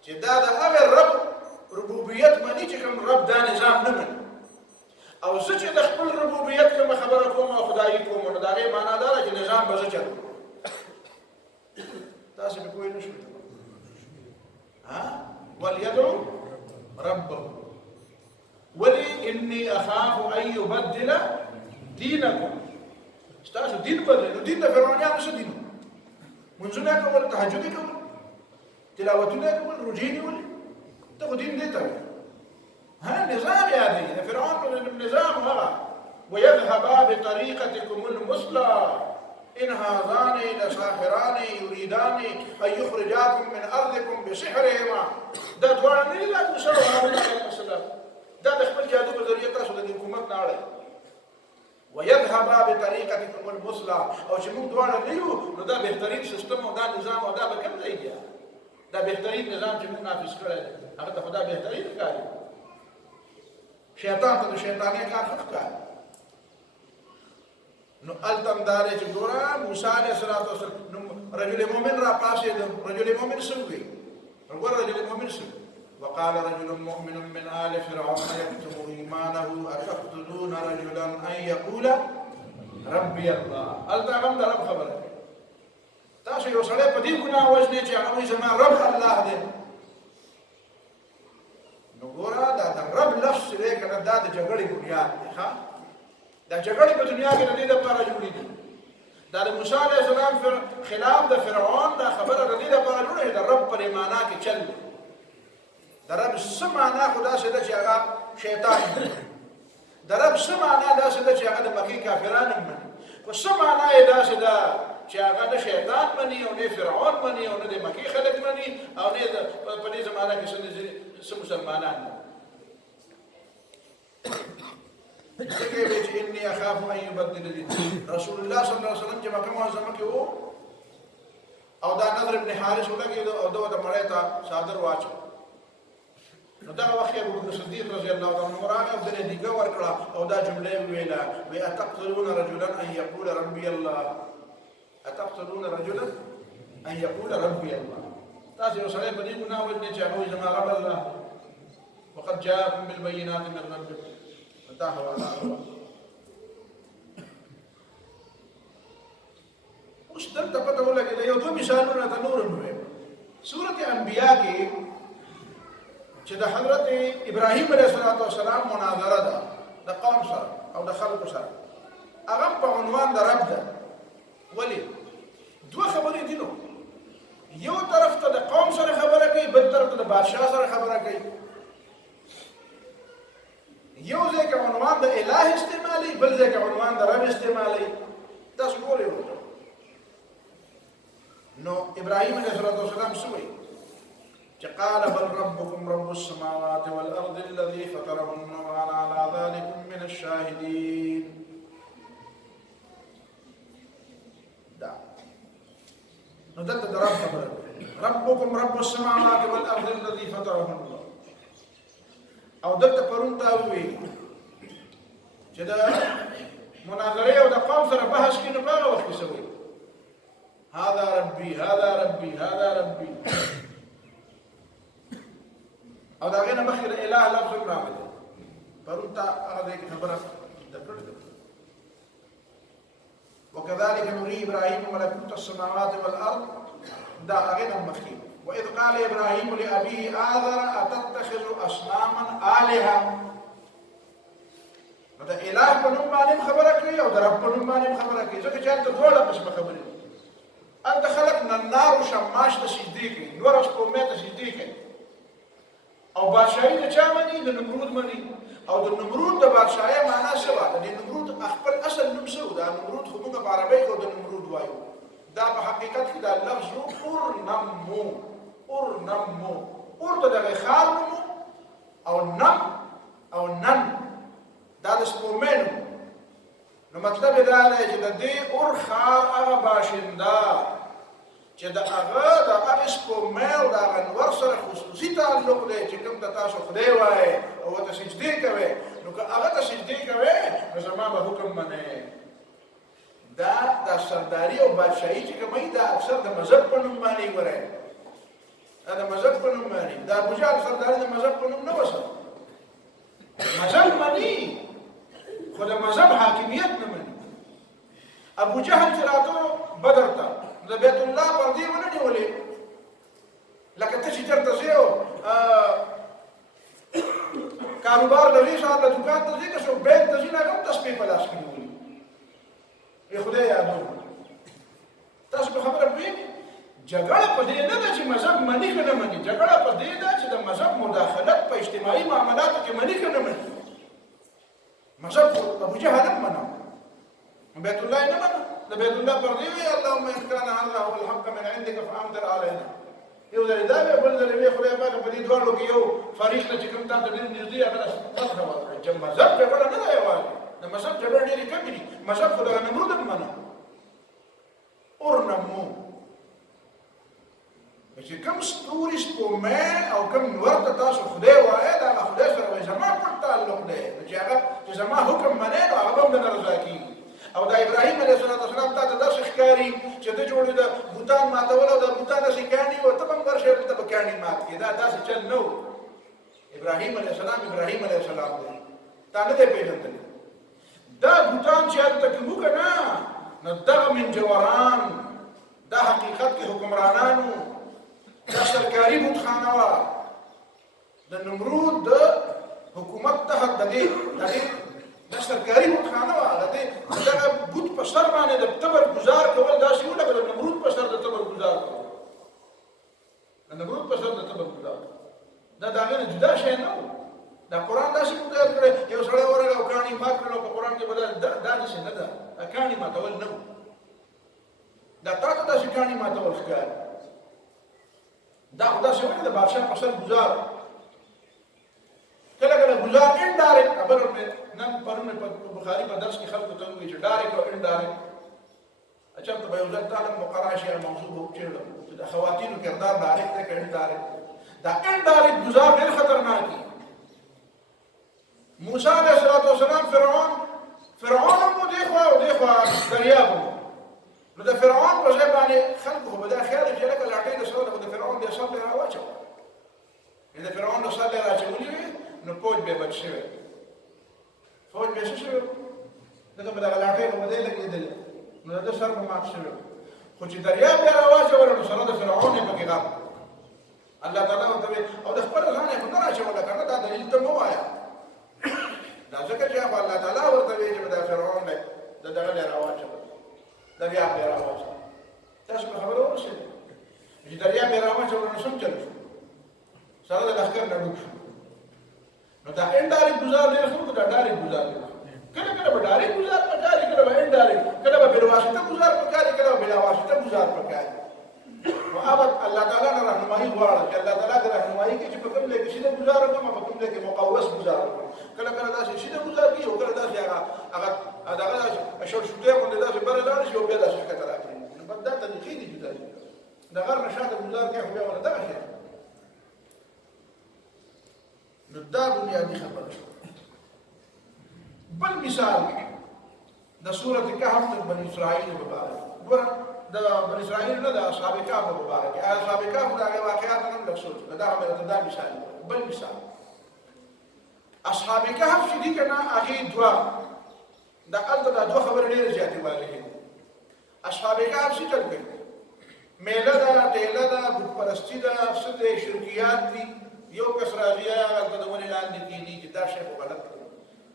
چې دا د هغه رب ربوبیت مني چې کوم رب دا نظام نه مني او زه چې د خپل ربوبیت کومه خبره کوم او خدایي کوم نو د هغې معنا دا ده چې نظام به زه چلوم تاسې پې پوه نه شوئ وليدعو ربه ولي اني اخاف ان يبدل دينكم ستاسو دین بدل نو دین د فرعونانو څه دین منځونه کول تهجد کول تلاوتونه کول روزې نیول ته خو دین دی ته ها نظام یادوي د فرعون النظام هغه ويذهبا بطريقتكم المثلى ان هذان لساحران يريدان ان يخرجاكم من ارضكم بسحرهما دا دواړه نه دي د موسی علیه السلام دا د خپل جادو په ذریعه تاسو د حکومت نه اړئ ويذهبا بطريقتكم المثلى او چې موږ دواړه نه یو نو دا بهترین سیستم او دا نظام او دا به کوم ځای دی دا بهترین نظام چې موږ نافذ کړی دی هغه ته خدا بهترین ښکاري شیطان ته د شیطاني کار ښه ښکاري نو التم دارې چې ګوره موسی علیه السلام نو رجل مؤمن را پاسېده رجل مؤمن څه وایي ګوره رجل مؤمن څه وقال رجل مؤمن من آل فرعون يكتم إيمانه أتقتلون رجلا أن يقول ربي الله التغم ده رب خبره تاسو یو سړی په دې ګناه وژنئ چې هغه وایي زما رب الله دی. نو ګوره دا د رب لفظ چې دی که نه دا د جګړې بنیاد دی. دا جګړې په دنیا کې د دې لپاره جوړې دي. دا د موسی علیه السلام خلاف د فرعون دا خبره د دې لپاره جوړه چې د رب پر معنا کې چل دی. د رب څه معنا خو داسې ده چې هغه شیطان دی. د رب څه معنا داسې ده چې هغه د مکې کافران هم مني. خو څه معنا یې داسې ده چې هغه نه شیطان مني او نه فرعون مني او نه د مکې خلک مني او نه په دې زمانه کې څه مسلمانان دي. ځکه یې چې اني اخاف ان يبدل دین. رسول الله صلی الله علیه وسلم چې مکه معظمه کې وو او دا نضر ابن حارث ولګېد او دغه د مړی ته څادر واچو. نو دغه وخت یې ابوبکر صدیق رضی الله تعالی عنه راغی او دې دیګه ورکړه او دا جمله ویله وی اتقتلون رجلا ان يقول ربي الله. اتقتلون رجلا ان يقول ربي الله. تاسو یو سړی په دې ګناه وژنئ چې هغه وایي زما رب الله وقد جاءكم بالبينات من ربكم. دا هو اوس دلته پته ولګېده یو دوه مثالونه ته نور هم ووایم. سورت انبیا کې چې د حضرت ابراهیم علیه السلام مناظره ده د قوم سره او د خلکو سره، هغه په عنوان د رب ده. ولې؟ دوه خبرې دي. نو یو طرف ته د قوم سره خبره کوي، بل طرف ته د بادشاه سره خبره کوي. یو ځای کې عنوان د اله استعمالي، بل ځای کې عنوان د رب استعمالي. تاسو ګورئ نو ابراهیم علیه السلام څه وایي چې قال بل ربكم رب السماوات والارض الذي فطرهن وانا على ذلك من الشاهدين. دا نو دلته د رب خبره ربكم رب السماوات والارض الذي فطرهن. او دلته پرون تا وی چې دا مناظره او د قوم سره بحث کې نو په هغه وخت کې سوي هذا ربي هذا ربي هذا ربي او دا غنه مخکې د اله لفظ راغلی. پرون تا هغه کې خبره درکړه. وكذلك نري ابراهيم ملكوت السماوات والارض. دا غنه مخکې وإذ قال إبراهيم لأبيه آذر أتتخذ أصناما آلهة. دا إله په نوم باندې خبره کوي او د رب په نوم باندې خبره کوي. ځکه چې هلته دواړه قسمه خبرې دي. هلته خلک ننار و شماش ته سجدې کوي، نور سپوږمۍ ته سجدې کوي. او بادشاهي د چا مني؟ د نمرود مني. او د نمرود د بادشاهۍ معنا څه وه؟ د نمرود خپل اصل نوم څه و؟ دا نمرود خو موږ په عربۍ کې د نمرود وایو. دا په حقیقت کې دا لفظ و اورنمو. اورنمو اور ته دغه خار نومو او نم او نن دا د سپوږمۍ نوم. نو مطلب یې دا دی چې د دې اور خار هغه باشنده چې د هغه سپوږمۍ او د هغه انور سره خصوصي تعلق دی چې کوم ته تاسو خدای وایئ او ورته سجدې کوئ، نو که هغه ته سجدې کوئ نو زما به حکم منئ. دا سرداري او بادشاهي چې کومه دا اکثر د مذهب په نوم باندې ګورئ. دا د مذهب په نوم باندې د ابوجهل سرداري د مذهب په نوم نه وسه. مذهب مني خو د مذهب حاکمیت نه مني. ابوجهل چې راته بدر ته د بیت الله پردې ونه نیولې لکه ته چې چېرته ځې او کاروبار لري صاحب له دوکان ته ځې که څوک بینک ته ځي نو هغه هم تسبیح په لاس کې نیولي. ای خدای یادونه تاسو په خبره پوهېږئ. جګړه په دې نه ده چې مذهب مني که نه مني. جګړه په دې ده چې د مذهب مداخلت په اجتماعي معاملاتو کې مني که نه مني. مذهب خو ابوجهل هم منه، بیت الله یې نه منه. د بیت الله پردې وي اللهم ان كان هذا هو الحق من عندك فامطر علينا. یو ځل دا وی بل ځل وی خدای پاک په دې دواړو کې یو فریق ته چې کوم تا ته ډېر نږدې هغه فتح وکړي. چې مذهب جګړه نه ده یوازې د مذهب جګړه ډېرې کمې دي. مذهب خو دغه نمرود هم منه. اورنمو چې کوم ستوري سپوږمۍ او کوم نور ته تاسو خدای وایئ د هغه خدای سره وایي زما پټ تعلق دی چې هغه چې زما حکم منئ نو هغه به هم درنه رضا کېږي. او د ابراهیم علیه السلام تا ته داسې ښکاري چې ته جوړې د بوتان ماتول او د بوتان داسې کاڼي او ته به هم ورشې دلته به کاڼي مات کړې. دا داسې چل نه و. ابراهیم علیه السلام ابراهیم علیه السلام دی، تا نه دی پېژندلی. دا بوتان چې هلته کې موږ که نه نو دغه منجوران دا حقیقت کې حکمرانانو دا سرکاري بتخانه وه د نمرود د حکومت تحت د دې دا سرکاري بتخانه وه د دغه بت په سر باندې د تبر ګزار کول داسې وه لکه د نمرود په سر د تبر ګزار کول د نمرود په سر د تبر ګزار دا د هغې نه جدا شی نه و دا قرآن داسې مقرر کړی یو سړی ورغی او کاڼي مات کړل او په قرآن کې به دا داسې نه ده دا کاڼي ماتول نه و دا تا ته داسې کاڼي ماتول ښکاري دا خو داسې ولې د بادشاه په سر ګزار کله کله ګزار انډایرکټ خبره مې نن پرون په بخاري په درس کې خلکو ته ووایي چې ډایرکټ او انډایرکټ چېرته به یو ځل تعلم مقرر شي موضوع به وچېړم چې د خواتینو کردار ډایرکټ دی که انډایرکټ دا انډایرکټ ګزار ډېر خطرناک دي موسی علیه السلام فرعون هم و دې خوا او دې خوا دریاب هم نو د فرعون په ځای باندې خلکو خو به دا خیال وي چې لکه لاټۍ د سر د فرعون د سر دی راواچوه د فرعون د سر دی راچولي وي نو فوج به بچ شوی فوج به څه شوی دغه به دغه لاټۍ به به دی لګېدلې نو د ده سر به مات شوی خو چې دریاب بیا راواچوله نو سره د فرعون یې پکې غرق الله تعالی ورته ویل او د خپل ځان یې خو نه راچوله که نه دا دلیل ته مه وایه دا ځکه چې هغه الله تعالی ورته ویل چې دا فرعون دی د دغه دی راواچوله دریاب یې راواچوله تاسو په خبره ورسېدئ چې دریاب یې راواچوله نو څوم چل شو سره د لښکر نه ډوب شو نو دا انډایرکټ ګزار ډېر خلکو دا ډایرکټ ګزار دی کله کله به ډایرکټ ګزار پکار وي کله به انډایرکټ کله به بلواسطه ګزار پکار وي کله به بلاواسطه ګزار پکار وي نو هغه الله تعالی نه رهنمایي غواړي چې الله تعالی د رهنمایي کې چې په کوم ځای کې سیده ګزار وکړم او په کوم ځای کې مقوس ګزار وکړم کله کله داسې سیده ګزار کړي او کله داسې هغه داسې شورت شوټۍ غوندې داسې بره لاړ شي او بیا داسې ښکته راکړي نو بس دا طریقې دي جدا دي د غر نه شاته ګزار کوي خو بیا ورته دغه شی نو دا بنیادي خبره شوه بل مثال د سورة کهف د بني اسرائیل مبارک ګوره د بني اسرائیل نه د اصحاب کهف مبارک اصحاب کهف د هغې واقعات هم لږ سوچ دا خبره دا مثال بل مثال اصحاب کهف چې دي که نه هغې دوه دا هلته دا دوه خبرې ډېرې زیاتې واضحې دي اصحاب کهف څه چل کوي میله ده ټیله ده بتپرستي ده څه دی شرکیات دي یو کس راځي هلته د ونې لاندې کښېني چې دا شی خو غلط دی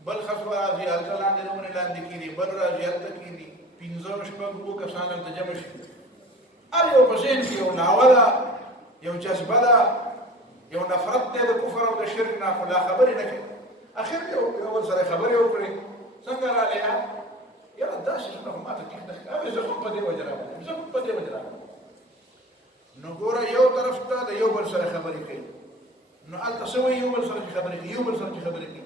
بل خس راځي هلته لاندې د ونې لاندې کښېني بل راځي هلته کښېني پنځه شپږ اووه کسان هلته جمع شي هر یو په ذهن کې یو ناوه ده یو جذبه ده یو نفرت دی د کفر او د شرک نه خو لا خبرې نه کوي اخر کې یو بل سره خبرې وکړي څنګه راغلی یاره داسې زړه خو ماته ټیک نه ښکاري زه خو په دې وجه راغلم زه خو په دې وجه راغلم نو ګوره یو طرف ته د یو بل سره خبرې کوي نو هلته څه وایي یو بل سره چې خبرې کوي یو بل سره چې خبرې کوي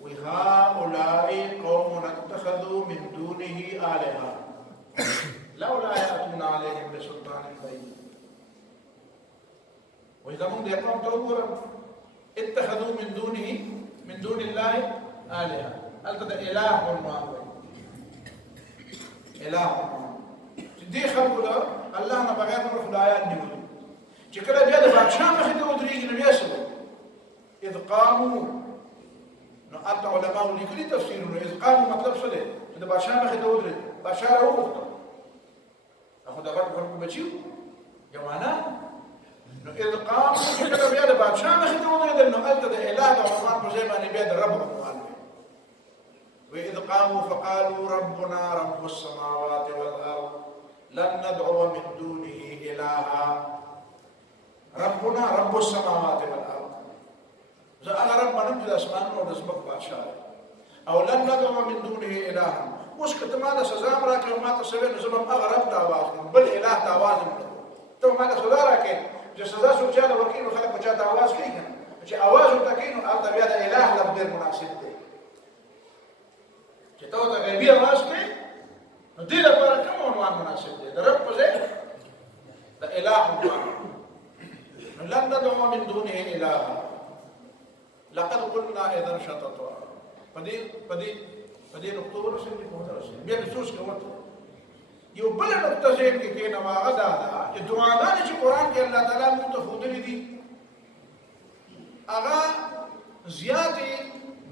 وایي هؤلاء قوم اتخذوا من دونه آلهة لولا يأتون عليهم بسلطان بين وایي زمونږ دې قوم ته وګوره اتخذوا من دون الله آلهة هلته د اله عنوان وایي اله عنوان چې دې خلکو له الله نه بغیر نور خدایان نیولي چې کله بیا د بادشاه مخې ته ودرېږي نو بیا څه وایي اذ قاموا نو هلته علماو لیکلي تفسیرونه اذ قاموا مطلب څه دی چې د بادشاه مخې ته ودرېد بادشاه راوغوښته خو د غټو خلکو بچي وو یو معنا نو اذ قاموا چې کله بیا د بادشاه مخې ته ودرېدل نو هلته د اله د عنوان په ځای باندې بیا د رب عنوان دی وإذ قاموا فقالوا ربنا رب السماوات والأرض لن ندعو من دونه إلها ربنا رب السماوات والأرض زه هغه رب منم چې د اسمانونو او د ځمکو بادشاه دی او لن ندعو من دونه إلها اوس که ته ما ته سزا م راکړې او ما ته څه ویې نو زه به هم هغه رب ته آواز کړم بل اله ته آواز هم نه کوم ته به ما ته سزا راکړې چې سزا څوک چا ته ورکوي نو خلک به چا ته آواز کوي که نه چې آواز ورته کوي نو هلته بیا د اله لفظ ډېر مناسب دی چې ته ورته غیبي آواز کوي نو دې لپاره کوم عنوان مناسب دی د رب په ځای د اله عنوان نو لن ندعو من دونه إلها لقد قلنا اذا شططا پدې نقطه ورسېږي په هغه ورسېږي بیا افسوس کوه یو بله نقطه ذهن کې کښېنوه هغه دا ده چې دعاګانې چې قرآن کې الله تعالی موږ ته ښودلې دي هغه زیاتې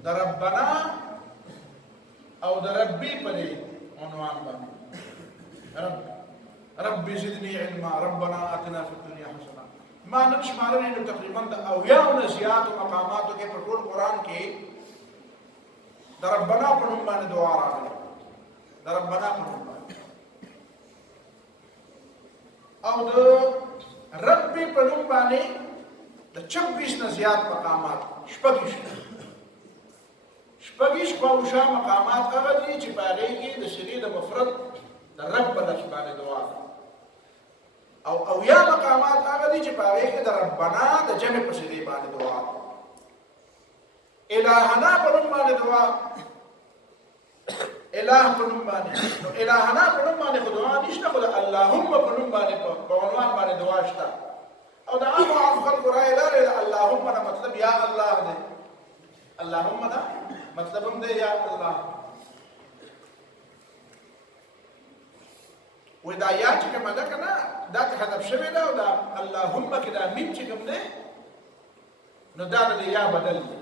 د ربنا او د ربي په دې عنوان باندې رب زدني علما ربنا آتنا في الدنيا حسنه ما نش مارني نو تقریبا د اویاو زیات مقاماتو کې په ټول قران کې د ربنا په نوم باندې دعا راغلي د ربنا په نوم باندې او د رب په نوم باندې د 26 نه زیات مقامات شپږ پاوشا مقامات هغه دي چې په هغې کې د صيغې د مفرد د رب په لفظ باندې دعا او اویا مقامات هغه دي چې په هغې کې د ربنا د جمع په صيغې باندې دعا الهنا په نوم باندې دعا اله په نوم باندې نو الهنا په نوم باندې خو دعا نشته خو د اللهم په نوم باندې په عنوان باندې دعا شته او د عام خلکو رایې لري د اللهم نه مطلب یا الله دی اللهم دا مطلب هم دی یا الله و دا یا چې کومه ده که نه دا که حذف شوې ده او دا اللهم کې دا میم چې کوم دی نو دا د یا بدل دی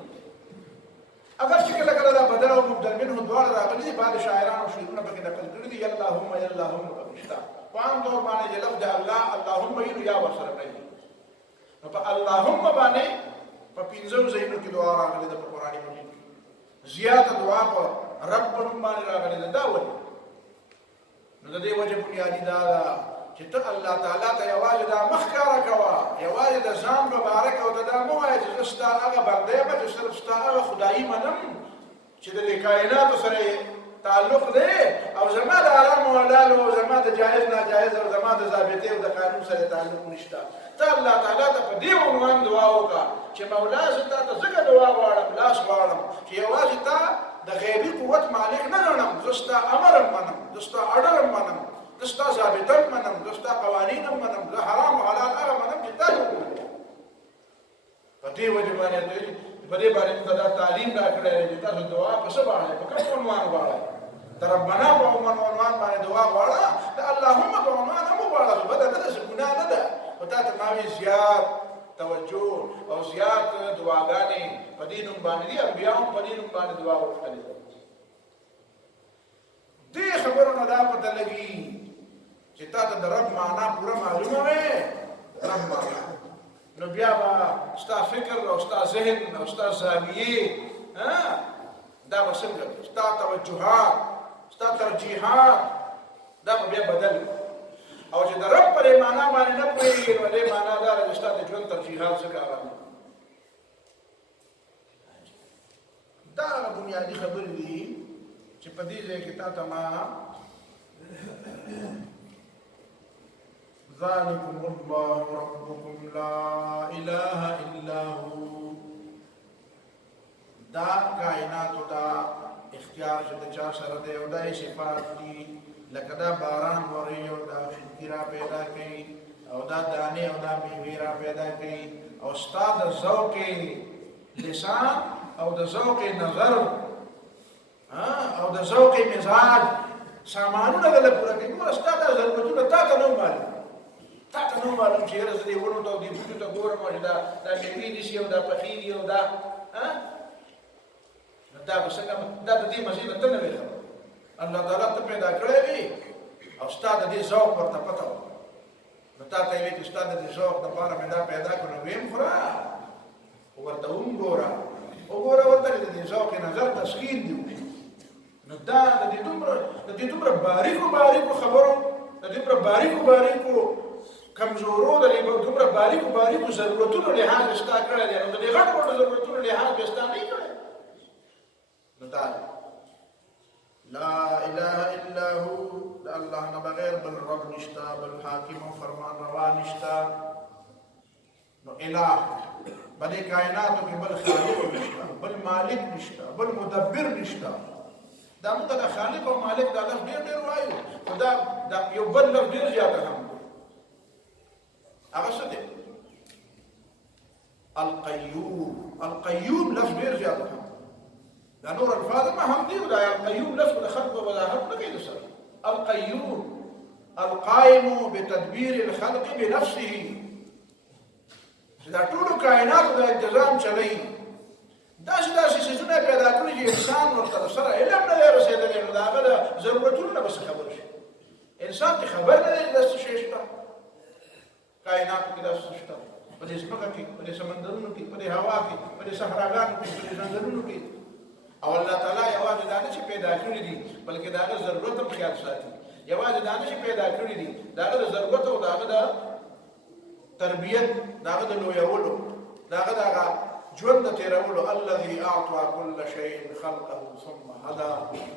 اگر چې کله کله دا بدل او مبدل منه دواړه راغلي دي بعض شاعرانو شعرونه پکې نقل کړي دي یا اللهم یا اللهم پکې شته په عام طور باندې چې لفظ الله اللهم ویلو یا ورسره کوي نو په اللهم باندې په پنځو ځایونو کې دعا راغلې ده په قرآن مجید کې زیاته دعا په رب په نوم باندې راغلې ده دا ولې نو د دې وجه بنیادي دا ده چې ته الله تعالی ته یوازې دا مخ ښکاره کوه یوازې د ځان مبارک او ته دا مه وایه چې زه ستا هغه بنده یم چې صرف ستا هغه خدایي منم چې د دې کائناتو سره تعلق دی او زما د حرام او حلال او زما د جایز ناجایز او زما د ضابطې او د قانون سره تعلق نشته ته الله تعالی ته په دې عنوان دعا وکړه چې مولا زه تا ته ځکه دعا غواړم لاس غواړم چې یوازې تا د غیبي قوت مالک نه ګڼم زه ستا امر منم زه ستا اډر منم زه ستا ضابطه منم زه ستا قوانین منم زه حرام او حلال هغه منم چې تا وکړه په دې وجه باندې په دې باندې موږ دا تعلیم راکړی دی چې تاسو دعا په څه باندې په کوم عنوان غواړئ د ربنا په عنوان باندې دعا غواړه د اللهم په عنوان هم غواړه خو بده نه ده څه ګناه نه ده خو تا ته ما وایي زیات توجه او زیات دعاګانې په دې نوم باندې دي انبیا هم په دې نوم باندې دعا وکړلې ده دې خبرو نه دا پته لګي چې تا ته د رب معنا پوره معلومه وې رب معنا نو بیا به ستا فکر او ستا ذهن او ستا زاویې دا به څنګه ستا توجهات ستا ترجیحات دا به بیا بدل او چې د رب په معنا باندې نه پوهېږي نو دې معنا دا ده چې ستا د ژوند ترجیحات څه کار دي دا بنیادي خبرې دي چې په دې ځای کې تا ته ما ذلكم الله ربكم لا اله الا هو دا کائناتو دا اختیار چې د چا سره دی او دا صفات دي لکه دا باران وري او دا خنکی را پیدا کوي او دا دانې او دا میوې را پیدا کوي او ستا د ذوق لسان او د ذوق نظر او د ذوق مزاج سامانونه دله پوره کوي ګوره ستا دا ضرورتونه تا ته نه معلوم تا ته نه معلوم چې یاره زه دې ونو ته او دې بوټو ته ګورم او دا میوې دي شي او دا پخې دي او دا دا به څنګه دا د دې مزید ته نه وي خبر الله تعالی ته پیدا کړی وي او ستا د دې ذوق ورته پته وه نو تا ته یې وایي چې ستا د دې ذوق دپاره مې دا پیدا کړو نو ویم خوره ورته وګوره ورته د دې ذوق نظر تسکین دي وکړي نو دا د دې دومره باریکو خبرو د دومره باریکو کمزورو د دومره باریکو ضرورتونو لحاظ ستا کړی دی نو د دې غټو ضرورتونو لحاظ به ستا نه کړی نو دا لا اله الا هو د الله نه بغیر بل رب نشته بل حاکم او فرمان روا نشته نو اله بلې کائناتو کې بل خالق نشته بل مالک نشته بل مدبر نشته دا موږ د خالق او مالک دا لفظ ډېر وایو خو دا یو بل لفظ ډېر زیاته هم هغه څه دی القیوم لفظ ډېر زیاته هم دا نور الفاظ ما هم دي دا القيوم لفظ د خلق وضاحت نه کوي سره القيوم القائم بتدبير الخلق بنفسه دا ټول کائنات د انتظام چلای داسې څیزونه پیدا کړي چې انسان ورته سره علم نه رسېدلی نو د هغه د ضرورتونو نه بس خبر شي انسان ته خبر نه دی د څه شی کائناتو کې داسې څه شته په دې ځمکه کې په دې سمندرونو کې په دې هوا کې په دې صحراګانو کې په دې ځنګلونو کې او الله تعالی یوازې دا نه چې پیدا کړي دي بلکې د هغه ضرورت هم خیال ساتي یوازې دا نه چې پیدا کړي دي د هغه د ضرورت او د هغه د تربیت د هغه د لویولو د هغه د ژوند د تېرولو الذي اعطى كل شيء خلقه ثم هدى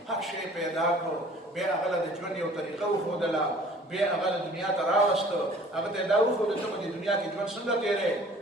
هر شی پیدا کړو بیا هغه د ژوند یو طریقه وښودله بیا هغه د دنیا ته راوسته هغه ته دا وښوده ته په دې دنیا کې ژوند څنګه تېرې